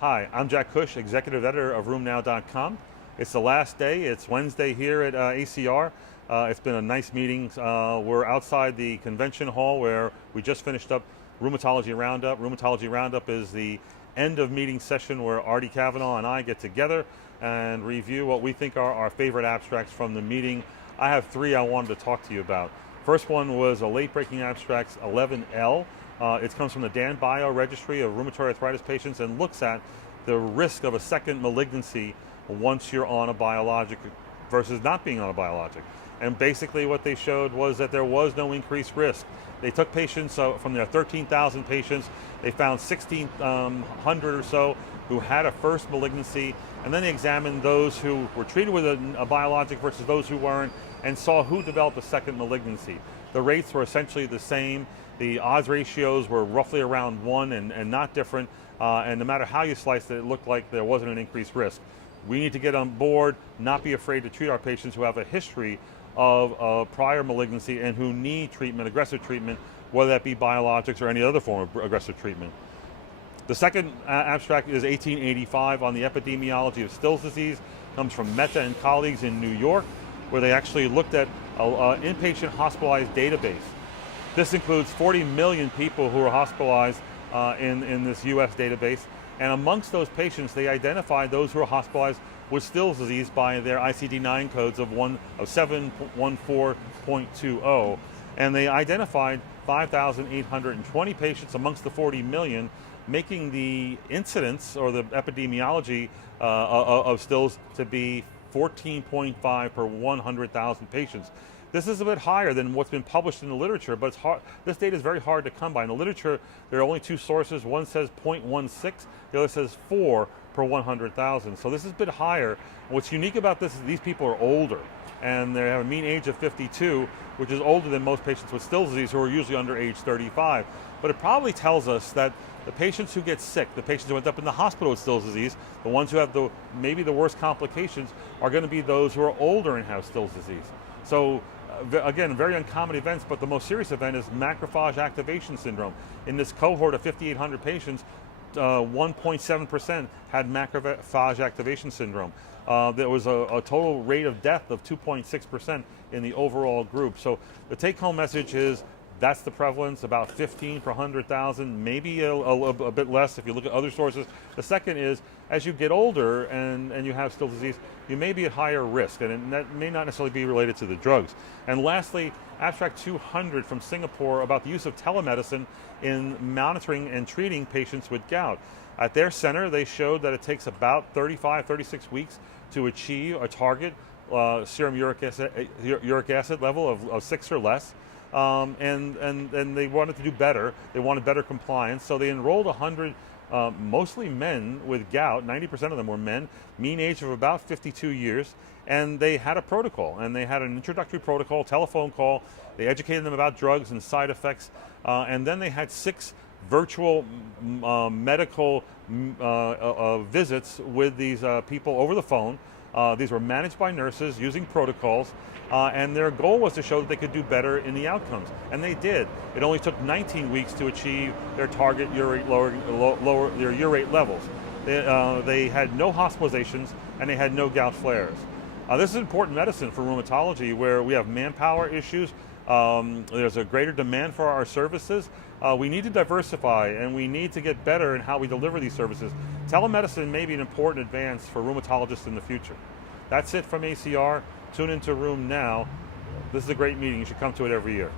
Hi, I'm Jack Cush, Executive Editor of RoomNow.com. It's the last day. It's Wednesday here at ACR. It's been a nice meeting. We're outside the convention hall where we just finished up Rheumatology Roundup. Rheumatology Roundup is the end of meeting session where Artie Cavanaugh and I get together and review what we think are our favorite abstracts from the meeting. I have three I wanted to talk to you about. First one was a late-breaking abstracts 11L. It comes from the Dan Bio Registry of Rheumatoid Arthritis Patients and looks at the risk of a second malignancy once you're on a biologic versus not being on a biologic. And basically what they showed was that there was no increased risk. They took patients from their 13,000 patients, they found 1,600 or so who had a first malignancy, and then they examined those who were treated with a biologic versus those who weren't, and saw who developed a second malignancy. The rates were essentially the same. The odds ratios were roughly around 1 and not different, and no matter how you sliced it, it looked like there wasn't an increased risk. We need to get on board, not be afraid to treat our patients who have a history of prior malignancy and who need treatment, aggressive treatment, whether that be biologics or any other form of aggressive treatment. The second abstract is 1885 on the epidemiology of Still's disease. It comes from Mehta and colleagues in New York, where they actually looked at an inpatient hospitalized database. This includes 40 million people who are hospitalized in this US database, and amongst those patients they identified those who are hospitalized with Still's disease by their ICD-9 codes of 714.20, and they identified 5,820 patients amongst the 40 million, making the incidence or the epidemiology of Still's to be 14.5 per 100,000 patients. This is a bit higher than what's been published in the literature, but it's hard. This data is very hard to come by. In the literature, there are only two sources. One says 0.16, the other says 4 per 100,000. So this is a bit higher. What's unique about this is these people are older, and they have a mean age of 52, which is older than most patients with Still's disease who are usually under age 35. But it probably tells us that the patients who get sick, the patients who end up in the hospital with Still's disease, the ones who have maybe the worst complications, are going to be those who are older and have Still's disease. So again, very uncommon events, but the most serious event is macrophage activation syndrome. In this cohort of 5,800 patients, 1.7% had macrophage activation syndrome. There was a total rate of death of 2.6% in the overall group. So the take-home message is that's the prevalence, about 15 per 100,000, maybe a bit less if you look at other sources. The second is, as you get older and you have Still's disease, you may be at higher risk, and that may not necessarily be related to the drugs. And lastly, abstract 200 from Singapore about the use of telemedicine in monitoring and treating patients with gout. At their center, they showed that it takes about 36 weeks to achieve a target serum uric acid level of 6 or less. And they wanted to do better. They wanted better compliance, so they enrolled 100, mostly men with gout. 90% of them were men, mean age of about 52 years, and they had a protocol, and they had an introductory protocol, telephone call. They educated them about drugs and side effects, and then they had 6 virtual medical visits with these people over the phone. These were managed by nurses using protocols, and their goal was to show that they could do better in the outcomes, and they did. It only took 19 weeks to achieve their target urate their urate levels. They had no hospitalizations, and they had no gout flares. This is important medicine for rheumatology, where we have manpower issues. There's a greater demand for our services. We need to diversify, and we need to get better in how we deliver these services. Telemedicine may be an important advance for rheumatologists in the future. That's it from ACR. Tune into Room Now. This is a great meeting. You should come to it every year.